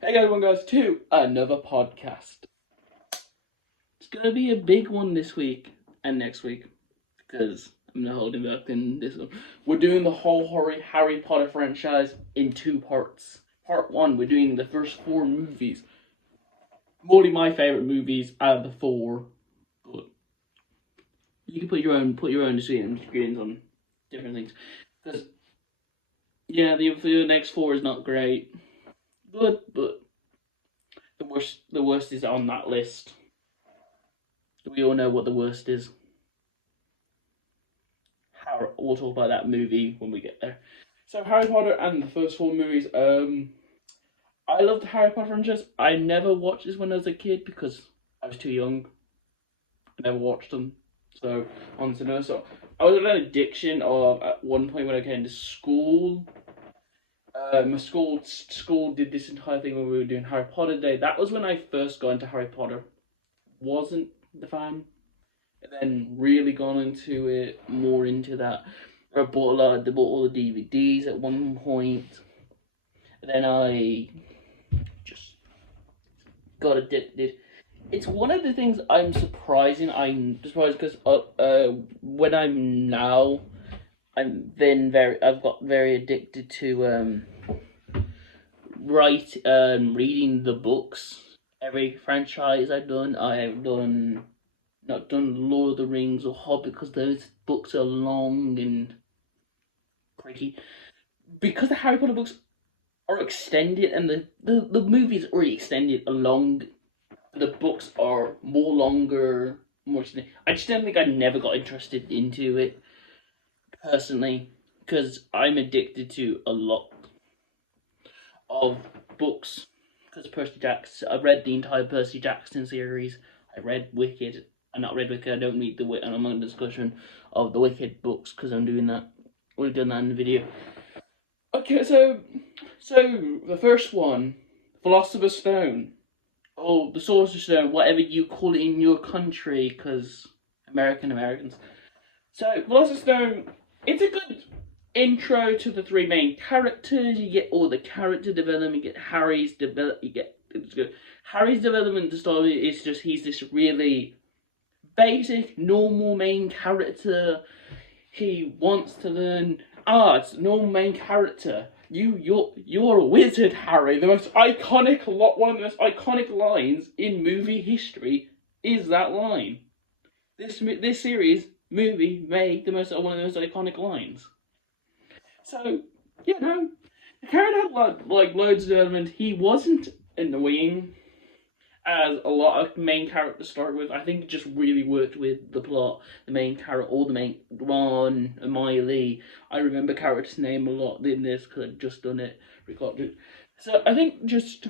Hey everyone, guys, to another podcast. It's gonna be a big one this week and next week because I'm not holding back in this one. We're doing the whole Harry Potter franchise in two parts. Part one, we're doing the first four movies. Mostly my favorite movies out of the four, but you can put your own decisions on different things. Because yeah, the next four is not great. Good, but the worst is on that list. We all know what the worst is. We'll talk about that movie when we get there. So Harry Potter and the first four movies. I love the Harry Potter franchise. I never watched this when I was a kid because I was too young. I never watched them. So on to know. So I was an addiction of at one point when I came to school. My school did this entire thing when we were doing Harry Potter Day. That was when I first got into Harry Potter. Wasn't the fan. And then really gone into it, more into that. I bought all the DVDs at one point. And then I just got addicted. It's one of the things I'm surprised because when I'm now, I've got very addicted to reading the books. Every franchise I've done, I have done not done Lord of the Rings or Hobbit because those books are long and pretty. Because the Harry Potter books are extended and the movies are already extended along, the books are more longer, more extended. I just don't think I never got interested into it personally because I'm addicted to a lot of books because Percy Jackson. I've read the entire Percy Jackson series. I read Wicked. I not read Wicked. I don't read the Wicked, and I'm on a discussion of the Wicked books because I'm doing that. We've done that in the video. Okay, so the first one, Philosopher's Stone, or the Sorcerer's Stone, whatever you call it in your country, because Americans. So Philosopher's Stone, it's a good intro to the three main characters. You get all the character development. You get Harry's develop. You get it's good. Harry's development. The story is just he's this really basic, normal main character. He wants to learn arts. Normal main character. You're a wizard, Harry. The most iconic one of the most iconic lines in movie history is that line. This series movie made one of the most iconic lines. So, the character had like loads of development. He wasn't annoying as a lot of main characters start with. I think it just really worked with the plot. The main character, all the main Ron and Miley. I remember character's name a lot in this because I'd just done it, recorded. So I think just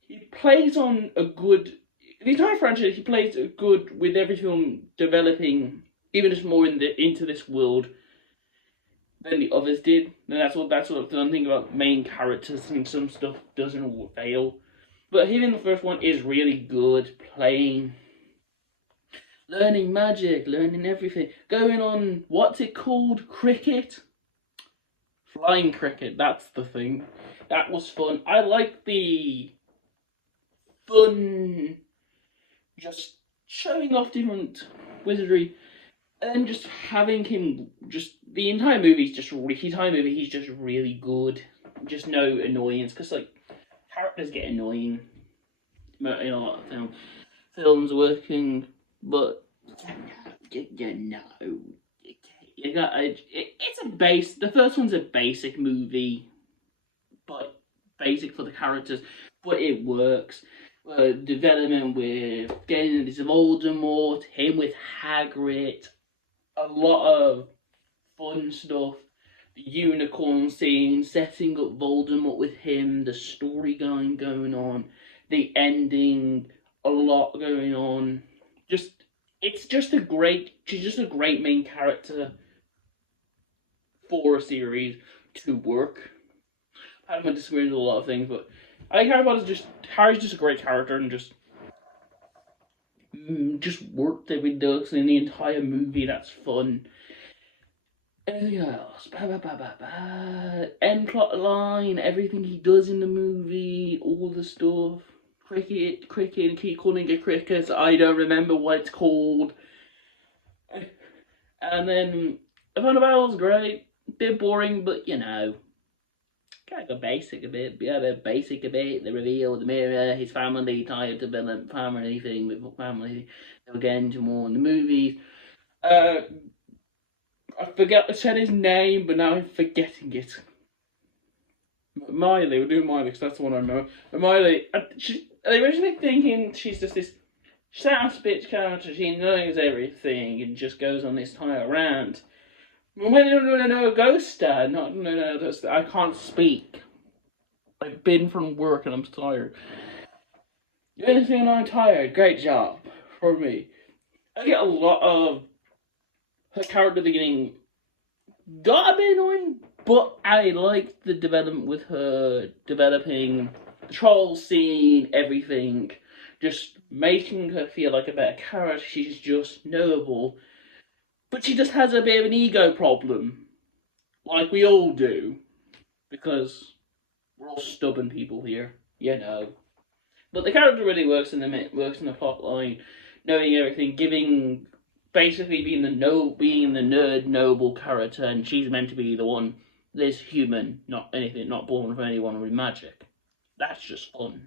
he plays on a good. The entire franchise, he plays a good with every film developing even just more into this world than the others did. And that's what the fun thing about main characters, and some stuff doesn't fail. But him in the first one is really good playing, learning magic, learning everything, going on what's it called? Cricket? Flying cricket, that's the thing. That was fun. I like the fun, just showing off different wizardry and just having him just the entire movie he's just really good. Just no annoyance because like characters get annoying in a lot of films working, but it's a base. The first one's a basic movie, but basic for the characters, but it works. Development with getting this Voldemort, him with Hagrid, a lot of fun stuff. The unicorn scene, setting up Voldemort with him, the storyline going on, the ending, a lot going on. She's just a great main character for a series to work. I'm disagreeing with a lot of things, but I think Harry's just a great character and just worked every does in the entire movie. That's fun. Anything else? End plot line, everything he does in the movie, all the stuff. Cricket, keep calling it cricket. I don't remember what it's called. And then Ivana Battle's great. Bit boring, but you know, kind of go basic a bit. Yeah, a bit basic a bit. The reveal of the mirror, his family tied to the family thing with family. They'll get into more in the movies. I forget I said his name, but now I'm forgetting it. Miley, we're doing Miley because that's the one I remember. But Miley, I originally thinking she's just this sass bitch character. She knows everything and just goes on this entire rant. No, Ghost Star. No, I can't speak. I've been from work and I'm tired. You understand? I'm tired. Great job for me. I get a lot of her character at the beginning got a bit annoying, but I liked the development with her developing the troll scene, everything, just making her feel like a better character. She's just knowable, but she just has a bit of an ego problem, like we all do, because we're all stubborn people here, you know. But the character really works in the plot line, knowing everything, giving basically being the nerd noble character, and she's meant to be the one that's human, not anything, not born from anyone with magic. That's just fun,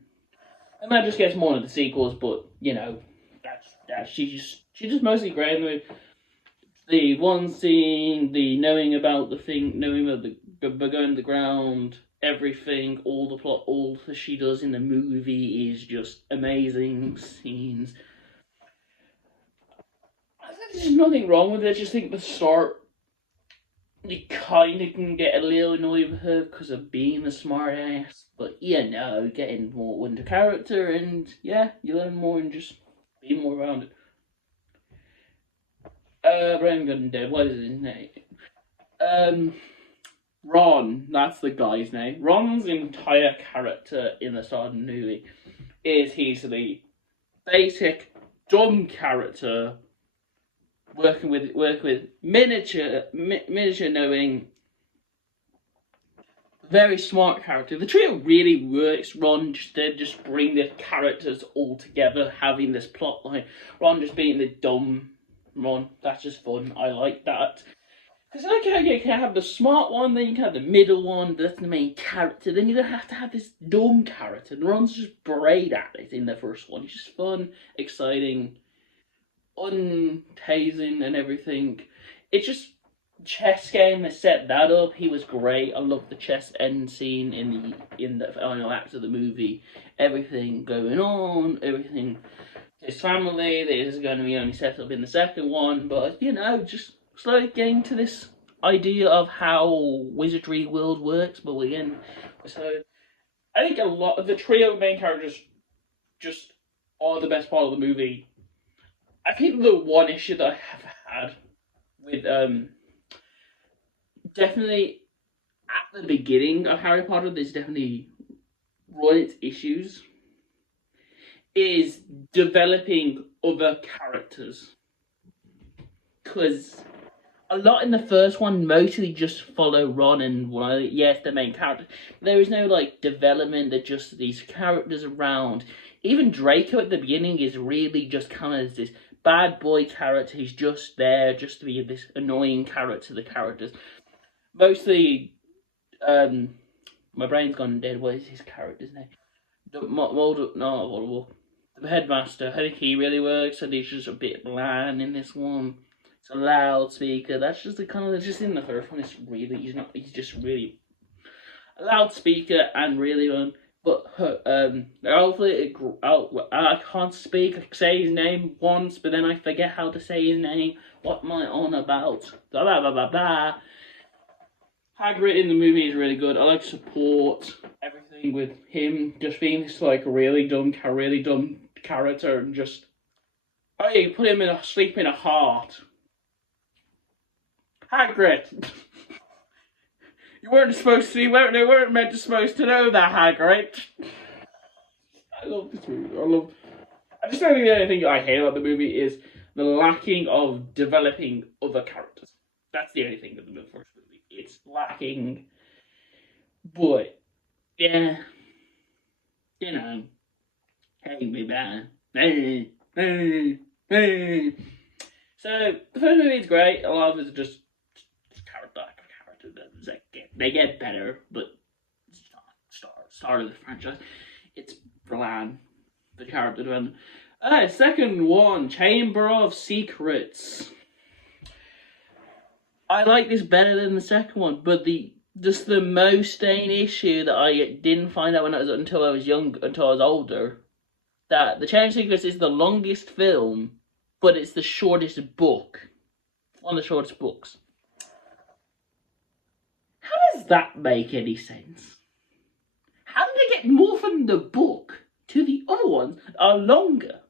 and that just gets more into the sequels. But you know, that's she's just mostly great with the one scene, the knowing about the thing, knowing about the going to the ground, everything, all the plot, all that she does in the movie is just amazing scenes. I think there's nothing wrong with it. I just think the start, you kind of can get a little annoyed with her because of being a smart ass. But yeah, no, getting more into character and yeah, you learn more and just be more around it. Brian Gunn, what is his name? Um, Ron, that's the guy's name. Ron's entire character in the start of the movie is he's the basic dumb character working with miniature knowing very smart character. The trio really works. Ron just bring the characters all together, having this plot line. Ron just being the dumb Ron. That's just fun. I like that. Because like how you can have the smart one, then you can have the middle one, that's the main character, then you're gonna have to have this dumb character. And Ron's just great at it in the first one. It's just fun, exciting, untasing and everything. It's just chess game that set that up. He was great. I love the chess end scene in the final act of the movie. Everything going on, everything. His family. This is going to be only set up in the second one, but you know, just slowly getting to this idea of how wizardry world works. But again, so I think a lot of the trio of main characters just are the best part of the movie. I think the one issue that I have had with definitely at the beginning of Harry Potter, there's definitely one of its issues is developing other characters. Because a lot in the first one mostly just follow Ron and Riley. Yes, the main character. There is no like development. They're just these characters around. Even Draco at the beginning is really just kind of this bad boy character. He's just there just to be this annoying character to the characters. Mostly, my brain's gone dead. What is his character's name? The headmaster. I think he really works. And he's just a bit bland in this one. It's a loudspeaker. That's just the kind of just in the first one. It's really he's just really a loudspeaker and really but hopefully I can't speak. I say his name once, but then I forget how to say his name. What am I on about? Blah blah blah blah blah. Hagrid in the movie is really good. I like support everything with him just being this like really dumb character and just oh yeah, you put him in a sleep in a heart. Hagrid. You weren't supposed to. They weren't meant to supposed to know that, Hagrid. I love this movie. I just don't think the only thing I hate about the movie is the lacking of developing other characters. That's the only thing with the first movie. It's lacking, but yeah, you know, hey, me bad. Hey, hey, hey. So the first movie is great. A lot of it is just character. They get better, but start of the franchise, it's bland. The character development. Second one, Chamber of Secrets. I like this better than the second one, but the most main issue that I didn't find out until I was older, that the Chamber of Secrets is the longest film, but it's the shortest book. One of the shortest books. How does that make any sense? How did they get more from the book to the other ones that are longer?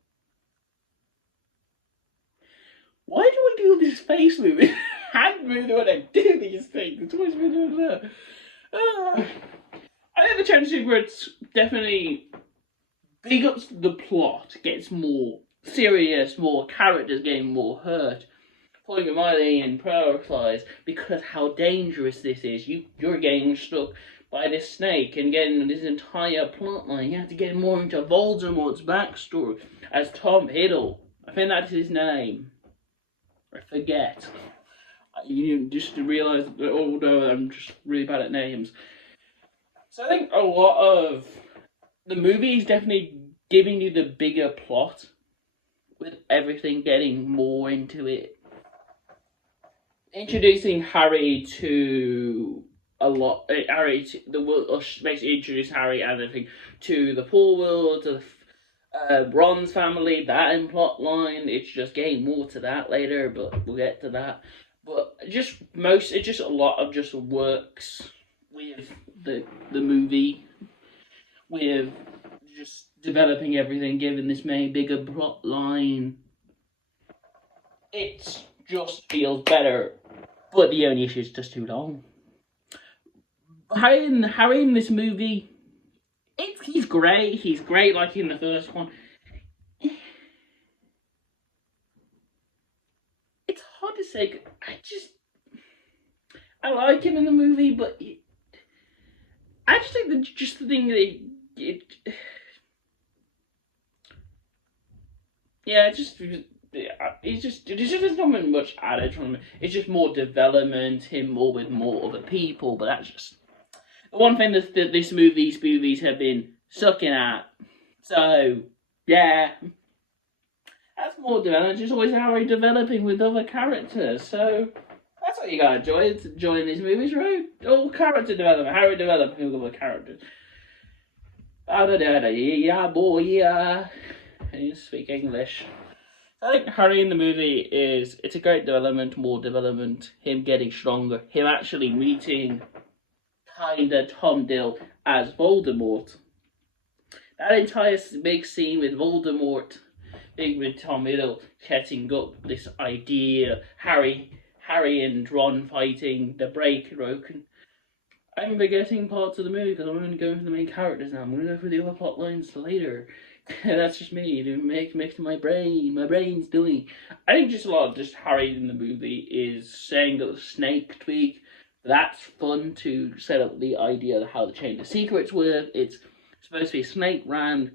Why do I do this face movement? Hand movement when I do these things. It's always been doing that. I think the Chamber of Secrets definitely big ups the plot, gets more serious, more characters getting more hurt. Pulling Miley and prioritize because how dangerous this is. You're getting stuck by this snake and getting this entire plot line. You have to get more into Voldemort's backstory as Tom Riddle. I think that's his name. I forget. You just to realise that, oh no, I'm just really bad at names. So I think a lot of the movie is definitely giving you the bigger plot with everything getting more into it. Introducing Harry to a lot. Harry to the world, basically introduce Harry and everything to the pool world, to the Ron's family, that in plot line. It's just getting more to that later, but we'll get to that. But it's just a lot of just works with the movie, with just developing everything, giving this main bigger plot line. It just feels better, but the only issue is just too long. Harry in this movie, he's great. He's great like in the first one. It's hard to say. I like him in the movie, but I just think the thing that there's not been much added from him. It's just more development, him more with more other people, but that's just the one thing that these movies have been sucking at. So, yeah. That's more development, just always Harry developing with other characters. So, that's what you gotta enjoy these movies, right? All character development, Harry developing with other characters. Yeah, boy, yeah. I need to speak English. I think Harry in the movie it's a great development, more development, him getting stronger, him actually meeting kinda Tom Riddle as Voldemort. That entire big scene with Voldemort, big with Tom Riddle setting up this idea, Harry and Ron fighting the Broken. I'm forgetting parts of the movie because I'm only going for the main characters now. I'm going to go for the other plot lines later. That's just me. Makes my brain's doing. I think just a lot of just Harry in the movie is saying that the snake tweak. That's fun to set up the idea of how the Chamber of Secrets work. It's supposed to be a snake brand.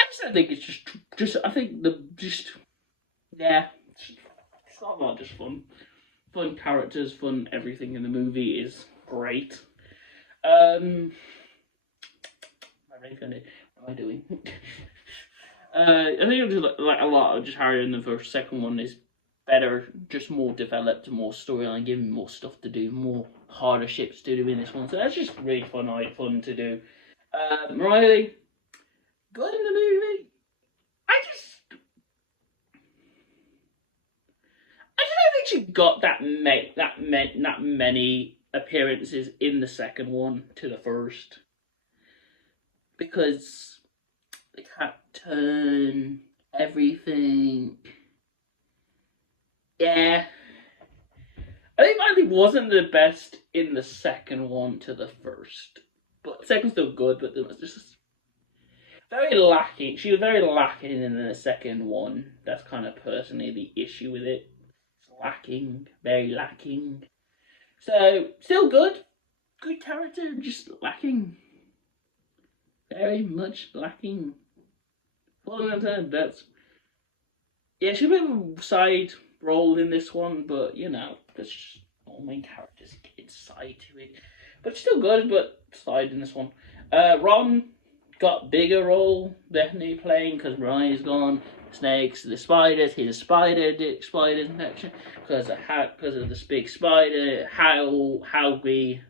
I just don't think it's it's not just fun. Fun characters, fun everything in the movie is great. What am I doing? I think it was like a lot of just Harry in the second one is better, just more developed, more storyline, giving more stuff to do, more harder ships to do in this one. So that's just really fun to do. Riley, good in the movie. I don't think she got that many appearances in the second one to the first, because the captain, everything. Yeah, I think Miley wasn't the best in the second one to the first, but the second's still good. But it was just very lacking. She was very lacking in the second one. That's kind of personally the issue with it. lacking, very lacking. So, still good. Good character, just lacking. Very much lacking. Well, that's... Yeah, she should have a side role in this one, but, you know, that's just all main characters get side to it. But still good, but side in this one. Ron got bigger role, definitely playing, because Ryan's gone. Snakes, the spiders, he's a spider, spider infection, because of this big spider, how we,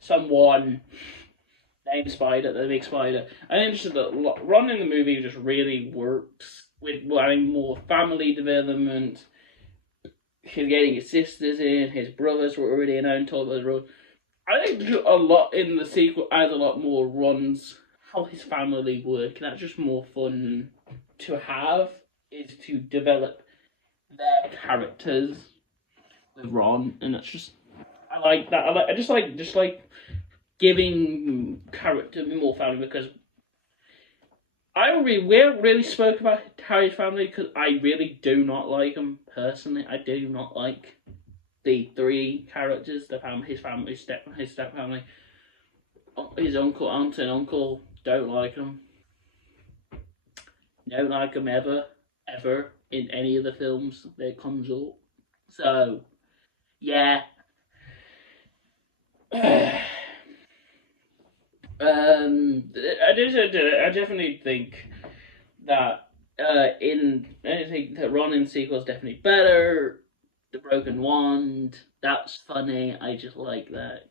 someone named Spider, the big spider. I'm interested that Ron in the movie just really works with having more family development. He's getting his sisters in, his brothers were already in, and told about the road. I think a lot in the sequel adds a lot more runs, how his family work, and that's just more fun to have, is to develop their characters with Ron, and that's just, I like that. I just like giving character more family, because we haven't really spoke about Harry's family, because I really do not like him personally. I do not like the three characters, his family, his step family, his uncle, aunt, and uncle. Don't like him. Don't like him ever in any of the films that comes up. So, yeah. I definitely think that that Ron in sequel is definitely better. The Broken Wand, that's funny. I just like that.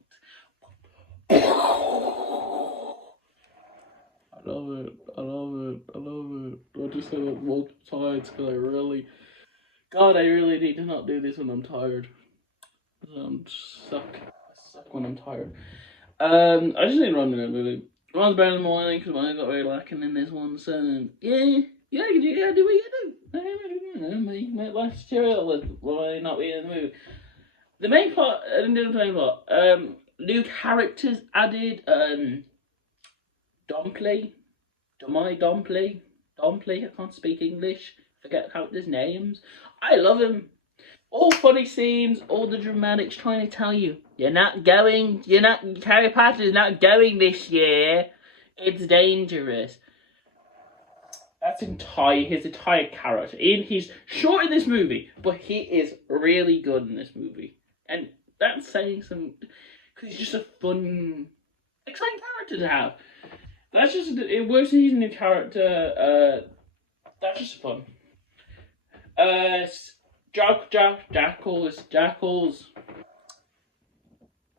I love it. I love it. I love it. I just said it multiple times because I really need to not do this when I'm tired. I suck when I'm tired. I just need to run in that movie. Ron's better in the morning because mine got very lacking in this one. So yeah, you gotta do what you gotta do. Make life tutorial with why not be in the movie. The main plot, I didn't do the main plot. New characters added. Dompley, I can't speak English. Forget characters' names. I love him. All funny scenes, all the dramatics trying to tell you, Harry Potter's not going this year. It's dangerous. That's his entire character. He's short in this movie, but he is really good in this movie. And that's saying something, because he's just a fun, exciting character to have. That's just, it works he's a new character, that's just fun. Jackals.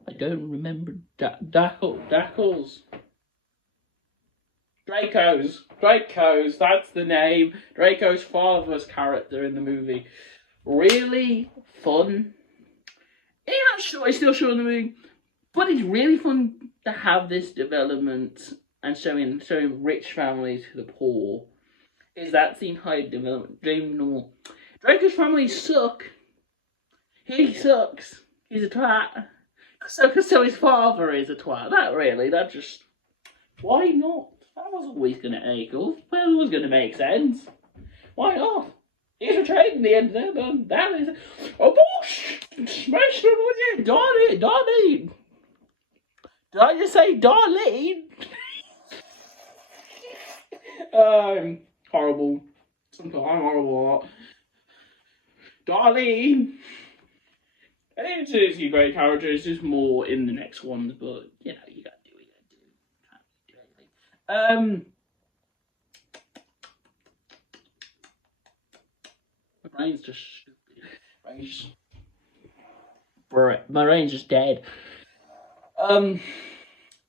I don't remember Dackles. Draco's, that's the name. Draco's father's character in the movie. Really fun. It's still short in the movie, but it's really fun to have this development and showing rich families to the poor. Is that the entire development? Normal. Draco's family suck. He sucks. He's a twat. So his father is a twat. That just... Why not? That was always going to equal. Well, it was going to make sense. Why not? He's betrayed in the end. That is... Oh, bullshit! Smashed him with you! Darlene! Did I just say Darlene? I'm horrible. Sometimes I'm horrible a lot. Darlene! It's a great character, it's just more in the next ones, but, you know, you gotta do what you gotta do. Can't do anything. My brain's just stupid. My brain's just dead.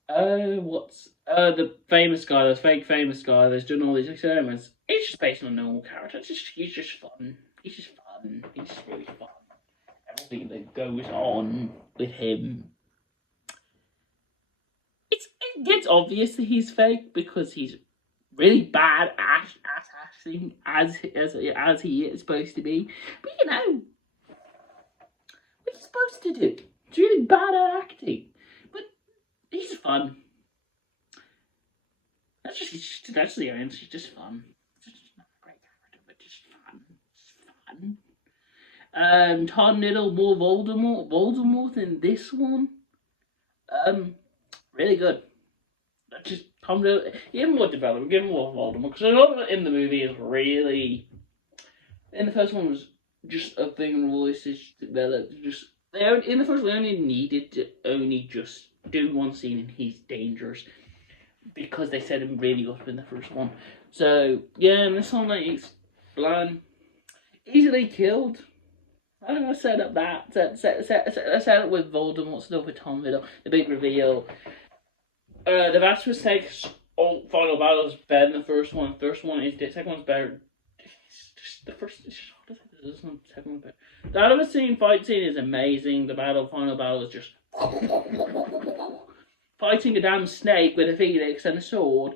What's the famous guy, the fake famous guy that's doing all these experiments? It's just based on a normal character. He's just fun. He's just really fun. Everything that goes on with him. It gets obvious that he's fake because he's really bad at acting as he is supposed to be. But you know, what he's supposed to do? He's really bad at acting. But he's fun. That's the answer. He's just fun. He's just not a great character, but just fun. Just fun. Tom Riddle more Voldemort in this one. Really good. Just Tom Riddle, even more development, give him more Voldemort, because a lot of it in the movie is really. In the first one was just a vulnerable voice developed. Just in the first one, they only needed to just do one scene, and he's dangerous because they set him really up in the first one. So yeah, in this one, like, he's bland, easily killed. I don't know. Set up that. Set up with Voldemort stuff with Tom Riddle. The big reveal. The vast mistakes. Oh, final battle is better than the first one. First one is the second one's better. The first. The second one's better. The battle scene, fight scene is amazing. The final battle is just fighting a damn snake with a phoenix and a sword.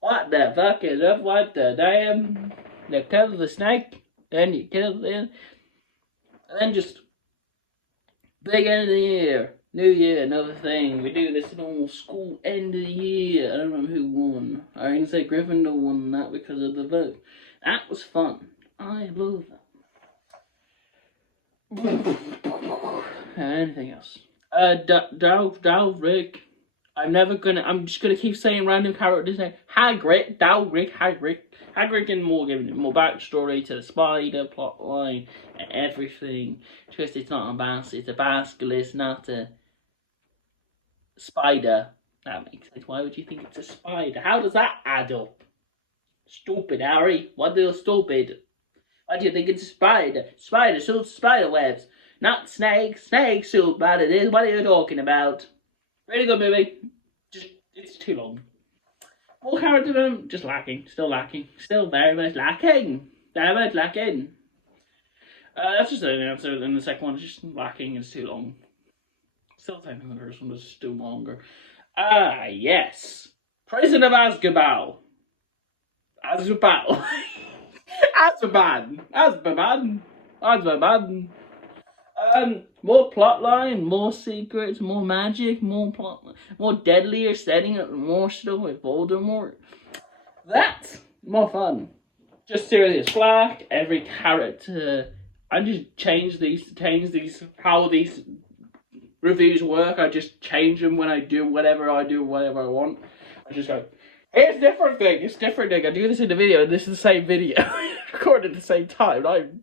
What the fuck is up? What the damn? They kill the snake, then you kill them. And then just big end of the year, New Year, another thing. We do this normal school end of the year. I don't remember who won. I can say Gryffindor won that because of the vote. That was fun. I love that. Anything else? Dalric. I'm just gonna keep saying random characters' name. Hagrid, Dalric, Hagrid and more, giving more backstory to the spider plotline and everything. Because it's not a it's a basilisk, not a spider. That makes sense. Why would you think it's a spider? How does that add up? Stupid, Harry. What are stupid? Why do you think it's a spider? Spider suits spider webs, not snakes. Snake suit, but it is. What are you talking about? Really good movie. Just it's too long. More character development, just lacking. Still lacking. Still very much lacking. Very much lacking. That's just an answer. And the second one is just lacking. It's too long. Still thinking the first one was still longer. Yes. Prison of Azkaban. Azkaban. Azkaban. More plotline, more secrets, more magic, more deadlier setting up, more stuff with Voldemort. That's more fun. Just Sirius Black, every character. I just change these how these reviews work. I just change them when I do whatever I want. I just go, it's different thing. I do this in the video, and this is the same video recorded at the same time. I'm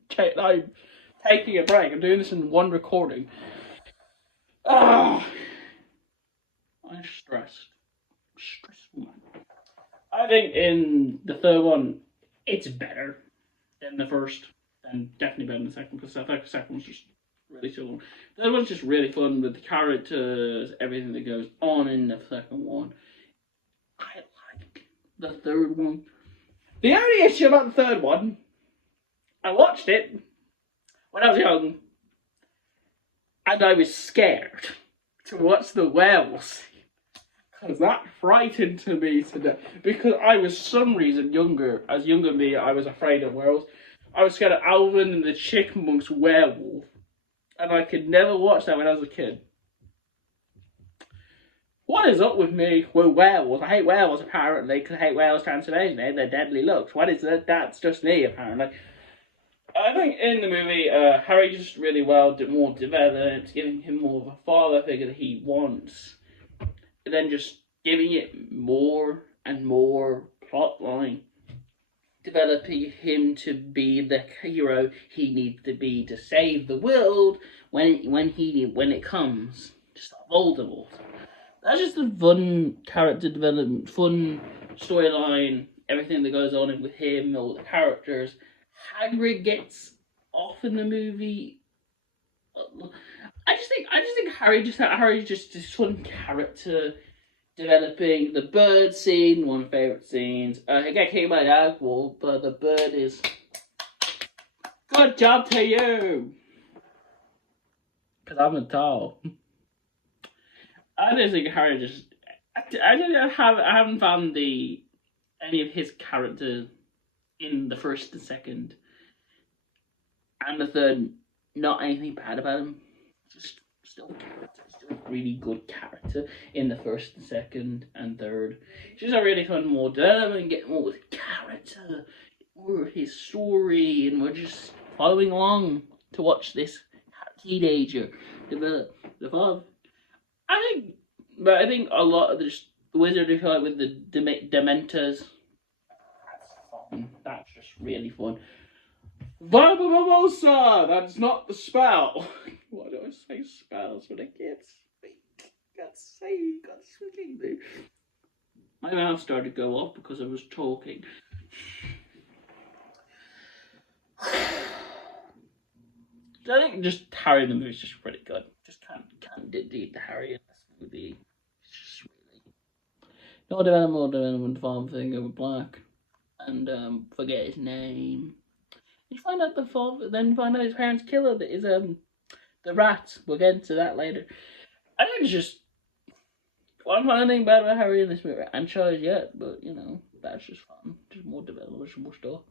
taking a break. I'm doing this in one recording. I'm stressed. Stressful, man. I think in the third one, it's better than the first, and definitely better than the second, because I think the second one's just really too long. The third one's just really fun with the characters, everything that goes on in the second one. I like the third one. The only issue about the third one, I watched it when I was young, and I was scared to watch the werewolves, because that frightened me today. Because I was, some reason, younger me, I was afraid of werewolves. I was scared of Alvin and the Chipmunks werewolf, and I could never watch that when I was a kid. What is up with me with werewolves? I hate werewolves, apparently, because I hate werewolves transformation. They're deadly looks. What is that? That's just me, apparently. I think in the movie, Harry just really well more developed, giving him more of a father figure that he wants, and then just giving it more and more plotline, developing him to be the hero he needs to be to save the world when it comes to stop Voldemort. That's just a fun character development, fun storyline, everything that goes on with him, all the characters. Hagrid gets off in the movie. I just think Harry's just this fun character developing. The bird scene, one of my favourite scenes. I get kicked by the wall, but the bird is good job to you, because I'm tall. I just think Harry just. I haven't found any of his characters in the first and second and the third, not anything bad about him. Just still a character, still a really good character in the first and second and third. It's just a really fun more development, get more with character, more his story, and we're just following along to watch this teenager develop the father. I think a lot of the wizard is like with the Dementors. That's fun. That's just really fun. Viper Mimosa! That's not the spell. Why do I say spells when I can't speak? Can't speak. My mouth started to go off because I was talking. I think just Harry in the movie is just pretty good. Just can't do the Harry in this movie. It's just really no development farm thing over Black, and forget his name. You find out the father, then you find out his parents' killer is the rat. We'll get into that later. I think it's just I don't find anything bad about Harry in this movie and Charles yet, but you know that's just fun. Just more development, more stuff.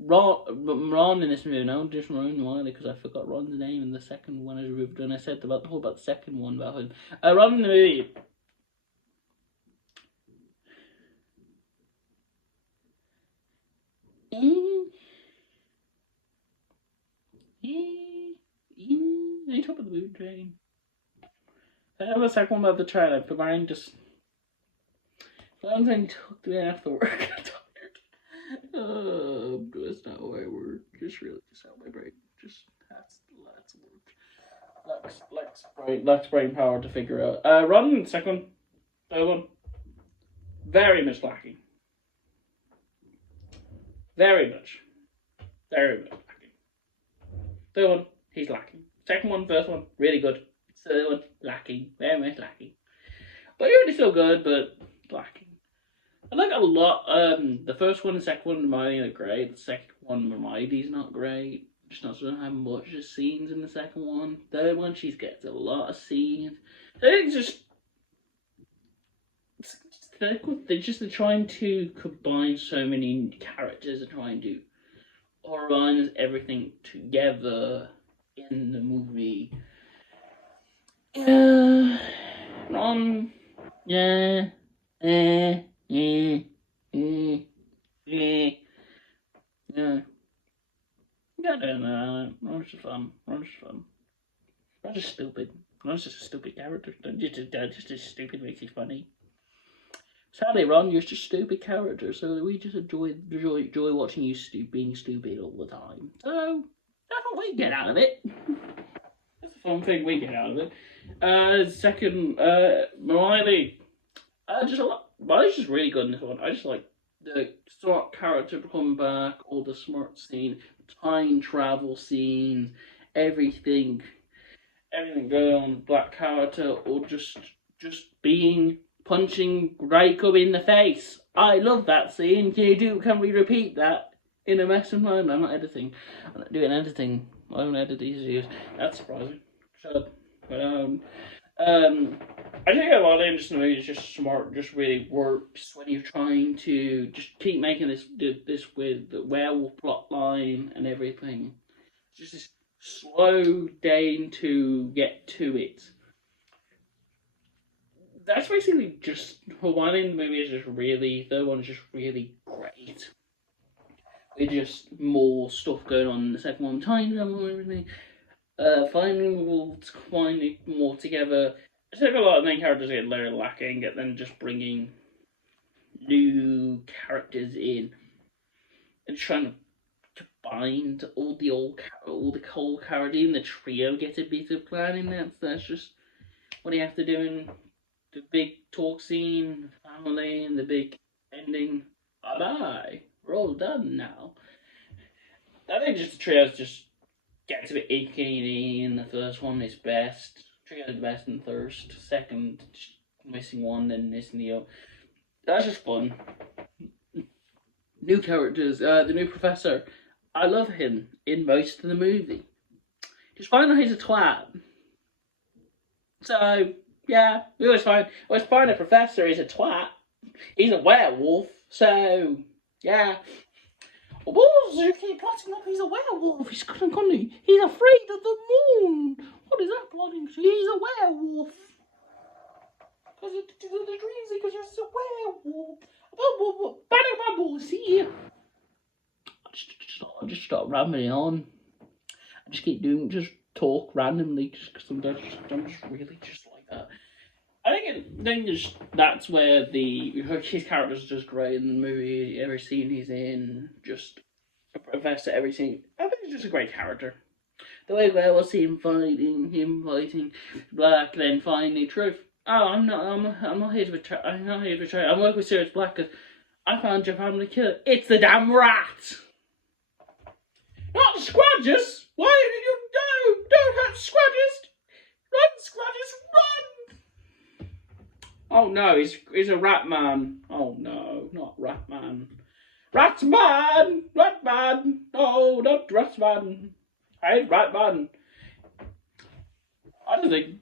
Ron in this movie, now just Ron Wiley because I forgot Ron's name in the second one as we've done. I said about the second one about him. Ron in the movie. I talk about the movie train. I have the second one about the train. But mine just. Sometimes took me after work. I'm tired. That's not how I work. Just really just how my brain just has lots of work. Lacks brain power to figure out. Ron, second, third one, very much lacking. Very much lacking. Third one, he's lacking. Second one, first one, really good. Third one, lacking. Very much lacking. But you're really still good, but lacking. I like a lot. The first one and second one, Hermione are great. The second one, Hermione's not great. Just not so have much scenes in the second one. Third one, she gets a lot of scenes. I think they're trying to combine so many characters and trying to organize everything together in the movie. Ron, yeah. Yeah. Ron's just fun. Ron's just stupid. Ron's just a stupid character. Just as stupid makes it funny. Sadly, Ron, you're just a stupid character, so we just enjoy watching you being stupid all the time. So that's what we get out of it. That's a fun thing we get out of it. Second, Miley. Miley's just really good in this one. I just like the smart character coming back, all the smart scene, time travel scenes, everything going on. Black character or just punching Draco in the face. I love that scene. Can we repeat that in a mess of time? I'm not editing. I'm not doing editing. I don't edit these videos. That's surprising. Shut up. But I think a lot of interesting movies just smart, just really works when you're trying to just keep making this with the werewolf plot line and everything. Just slow down to get to it. That's basically just one in the movie is just really, the one is just really great. With just more stuff going on in the second one, time travel and everything. Finally, we'll find it more together. I think a lot of main characters get very lacking, and then just bringing new characters in and trying to bind all the whole characters in the trio. Get a bit of planning. That's just what you have to do in the big talk scene, family, and the big ending. Bye bye. We're all done now. I think just the trios just gets a bit icky in the first one is best. Trio is best in thirst. Second, missing one, then missing the other. That's just fun. New characters. The new professor. I love him in most of the movie. Just find out he's a twat. So, yeah, we always find a professor is a twat. He's a werewolf. So, yeah. Wolves keep plotting up he's a werewolf. He's afraid of the moon. What is that plotting? He's a werewolf. Because the dreams because he's a werewolf. Bubble, see ya. I just start rambling on. I just keep doing, just talk randomly, because I'm just really just like that. That's where his character's just great in the movie. Every scene he's in, just invests every scene. I think he's just a great character. The way where I was him fighting Black, then finding truth. Oh, I'm not here to betray. I'm not here to betray. I'm working with Sirius Black because I found your family killer. It's the damn rat. Not the Squadgers. Why did you don't hurt Squadgers? Run, Squadgers, run! Oh no, he's a rat man. Oh no, not rat man. Ratman! Ratman! No, not Ratman. I hate Ratman. I don't think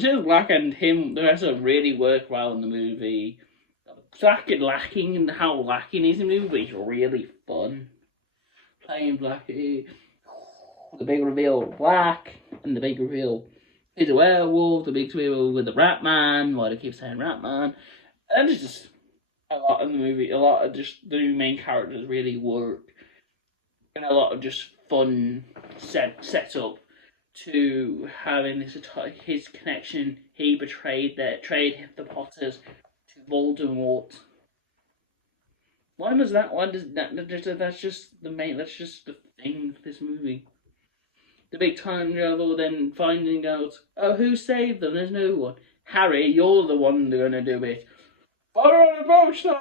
Sirius Black and him, the rest of them really work well in the movie. Lacking and how lacking is in the movie is really fun. Playing Blackie, the big reveal Black, and the big reveal he's a werewolf, the big reveal with the Ratman, why do I keep saying Ratman? And it's just a lot in the movie, a lot of just the main characters really work, and a lot of just fun set up to having his connection. He betrayed the Potters to Voldemort. Why does that? Why does that? That's just the main. That's just the thing of this movie. The big time travel, then finding out, oh, who saved them? There's no one. Harry, you're the one that's gonna do it. Fire on the poster!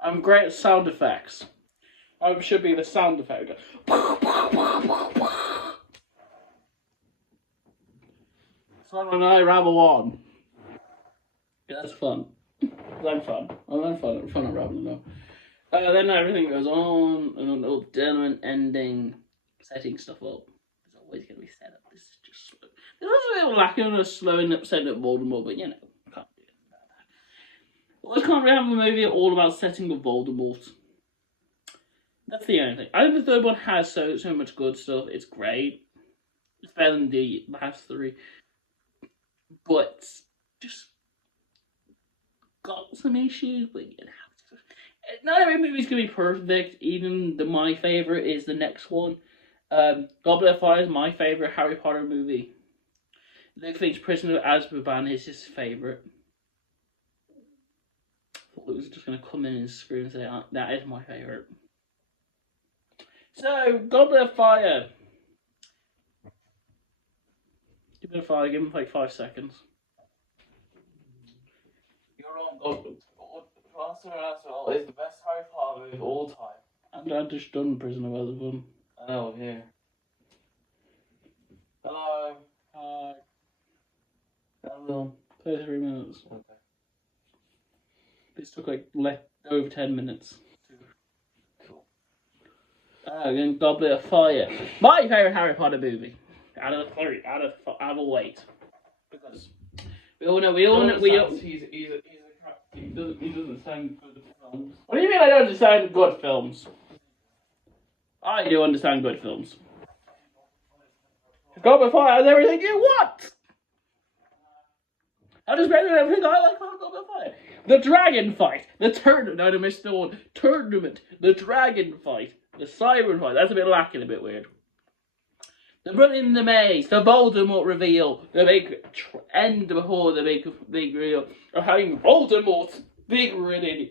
I'm great at sound effects. I should be the sound effect. So when I ramble on. Yeah, that's fun. I'm fun. I'm fun at rambling though. Then everything goes on, and an ultimate ending, setting stuff up. It's always going to be set up. This is just slow. There's also a little lacking on slowing up, setting up Voldemort, but you know, can't do it about that. Well, I can't really have a movie all about setting up Voldemort. That's the only thing. I think the third one has so much good stuff. It's great. It's better than the last three, but just got some issues. But you know. Not every movie's gonna be perfect. Even my favorite is the next one. Goblet of Fire is my favorite Harry Potter movie. Luke thinks Prisoner of Azkaban is his favorite. I thought Luke was just gonna come in and scream and say that is my favorite. So Goblet of Fire. Give him like 5 seconds. You're wrong, Prisoner of Azkaban is the best Harry Potter movie of all time. And I've just done Prisoner of Azkaban. I know, I'm here. Hello. Hi. Hello. 33 minutes. Okay. This took like over 10 minutes. Cool. Again, Goblet of Fire. My favourite Harry Potter movie. Out of all 8. Because we all know. He doesn't sound good films. What do you mean I don't understand good films? I do understand good films. Goblet of Fire has everything you want! I just read everything I like about Goblet of Fire. The dragon fight, the tournament, I missed the one. Tournament, the dragon fight, the siren fight, that's a bit lacking, a bit weird. The run in the maze, the Voldemort reveal, the big end before the big reveal of having Voldemort's big reveal.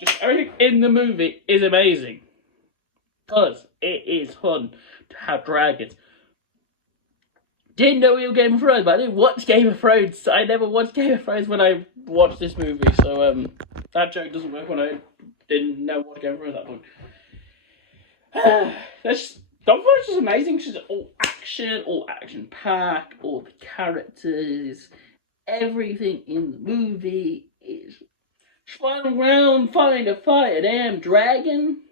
Just everything in the movie is amazing. Because it is fun to have dragons. Didn't know we were Game of Thrones, but I didn't watch Game of Thrones. I never watched Game of Thrones when I watched this movie, so that joke doesn't work when I didn't know what Game of Thrones at that point. Game of Thrones is amazing. It's just all action packed, all the characters, everything in the movie is flying around, fighting to fight a damn dragon.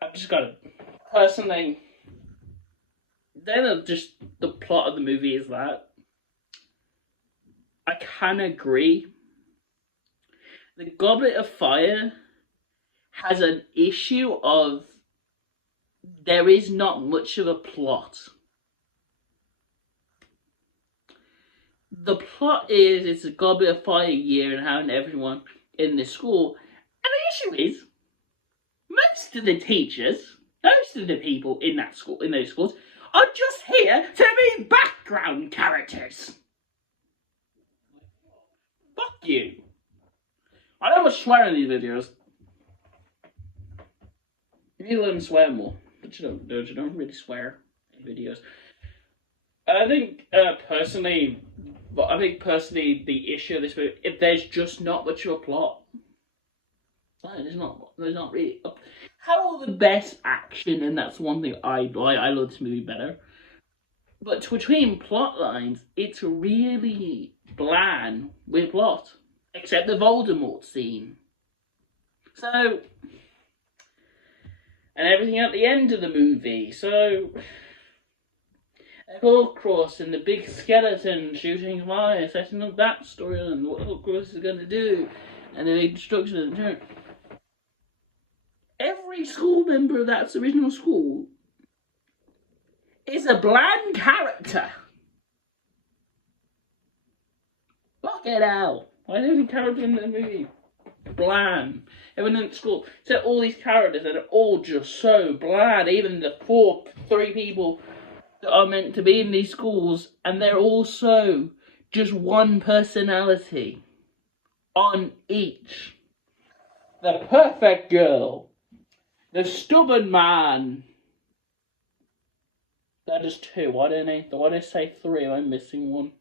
I've just got to personally. Then just the plot of the movie is that I can agree. The Goblet of Fire has an issue of there is not much of a plot. the plot is it's got to be a fire year and having everyone in the school. And the issue is, most of the teachers, most of the people in that school, in those schools, are just here to be background characters. Fuck you. I don't much swear in these videos. You need to learn to swear more, but you don't really swear in videos. I think personally, the issue of this movie, if there's just not much of a plot. There's not really. How all the best action, and that's one thing I love this movie better. But between plot lines, it's really bland with plot, except the Voldemort scene. So, and everything at the end of the movie. So, Horcrux and the big skeleton shooting fire, setting up that story and what Horcrux is going to do, and the big destruction of the turn. Every school member of that original school is a bland character. Fucking hell. Why is every character in the movie bland? Everyone in school, so all these characters that are all just so bland, even the three people that are meant to be in these schools, and they're also just one personality on each. The perfect girl. The stubborn man. That is two. Why did I say three? I'm missing one.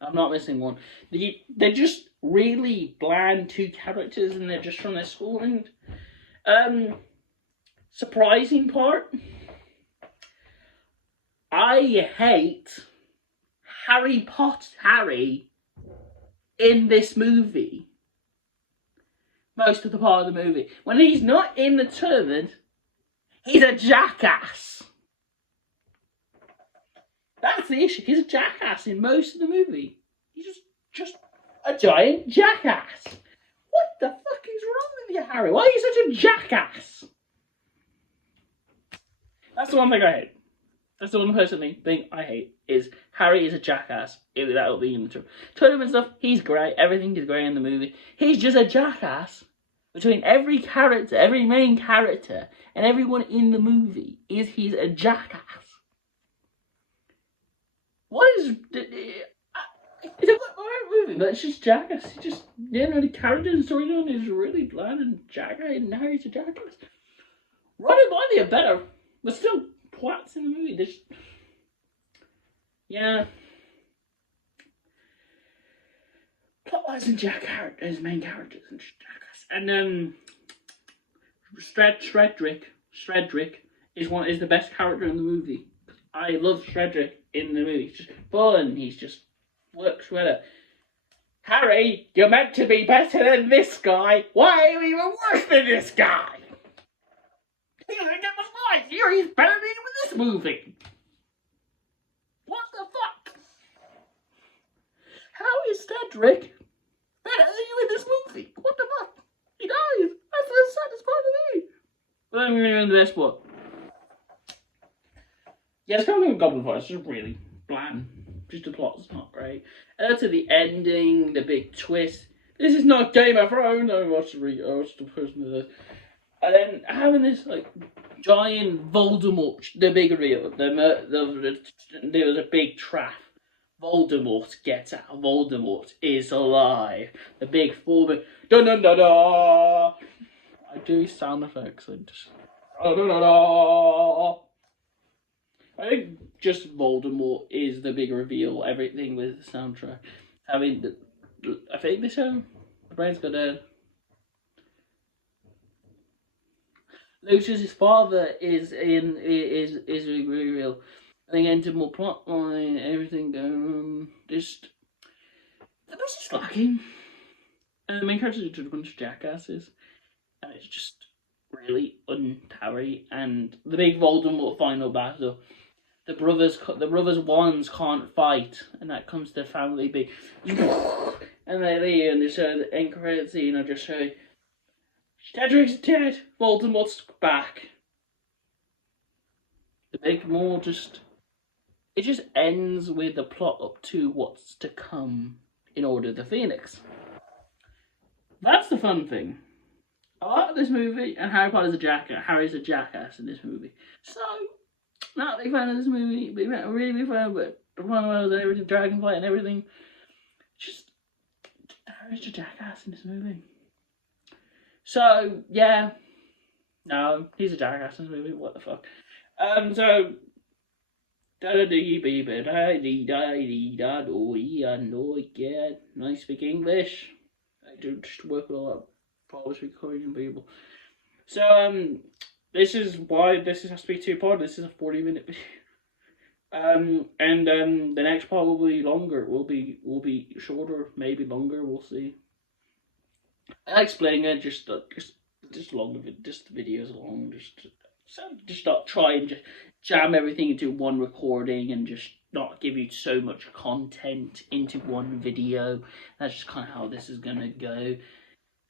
I'm not missing one. They're just really bland two characters, and they're just from their school. And surprising part, I hate Harry in this movie. Most of the part of the movie. When he's not in the tournament, he's a jackass. That's the issue. He's a jackass in most of the movie. He's just a giant jackass. What the fuck is wrong with you, Harry? Why are you such a jackass? That's the one thing I hate. That's the one personally thing I hate, is Harry is a jackass. That will be in the tournament stuff. He's great. Everything is great in the movie. He's just a jackass. Between every character, every main character, and everyone in the movie, he's a jackass. What is... It's a movie, but it's just jackass. The character and storyline is really bland and jackass, and Harry's a jackass. Ron and Bonnie are better, but still plots in the movie. Yeah. Plot-wise and as main characters and jackass. And Shredrick is the best character in the movie. I love Shredrick in the movie. He's just fun. He's just works better. Harry, you're meant to be better than this guy. Why are you even worse than this guy? He doesn't get much life. He's better than you in this movie. What the fuck? How is Cedric better than you in this movie? What the fuck? He dies. That's the saddest part of the movie. But I'm going to go into this one. Yeah, it's kind of like a Goblin Fight. It's just really bland. Just the plot's not great. And then to the ending, the big twist. This is not Game of Thrones. I watched the person of this. And then having this like giant Voldemort, the big reveal. There was a big trap. Voldemort gets out. Voldemort is alive. The big forming. Da da da da. I do sound effects. I just. Da da da da. I think just Voldemort is the big reveal. Everything with the soundtrack. I think this show. My brain's got a. Lucius's father is really real. I think into more plot line, everything going just the best is lacking. And the main characters are just a bunch of jackasses. And it's just really un-Harry. And the big Voldemort final battle. The brothers wands can't fight, and that comes to family big and they leave and they show the end credit scene. I just show Cedric's dead, Voldemort's back. to make more just. It just ends with the plot up to what's to come in Order of the Phoenix. That's the fun thing. I like this movie, and Harry's a jackass in this movie. So, not a big fan of this movie, but a really big fan of it. The fun and everything, Dragonflight and everything. Just, Harry's a jackass in this movie. So, yeah. No, he's a jackass in this movie, what the fuck. So, I speak English. I do just work with a lot of Polish recording people. So this is why this has to be 2 parts. This is a 40-minute video. And the next part will be longer. Will be shorter, maybe longer. We'll see. I like splitting it just longer. Just the videos long. Just not try and just jam everything into one recording and just not give you so much content into one video. That's just kind of how this is gonna go.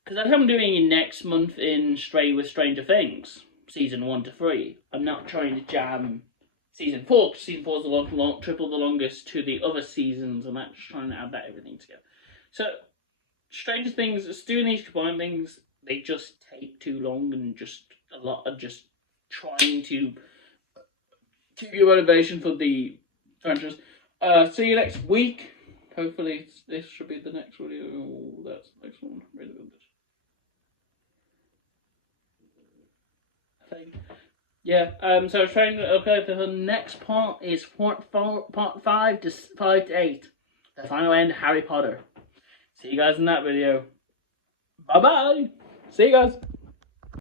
Because like I'm doing next month in Stranger Things, season 1 to 3. I'm not trying to jam season 4, because season 4 is triple the longest to the other seasons, and I'm just trying to add that everything together. So, Stranger Things, doing these combined things, they just take too long, and just a lot of just trying to keep your motivation for the franchise. See you next week. Hopefully, this should be the next video. Oh, that's the next one. Really good. Yeah, so I was trying to, okay, the next part is part 5 to 8. The final end, Harry Potter. See you guys in that video. Bye-bye. See you guys.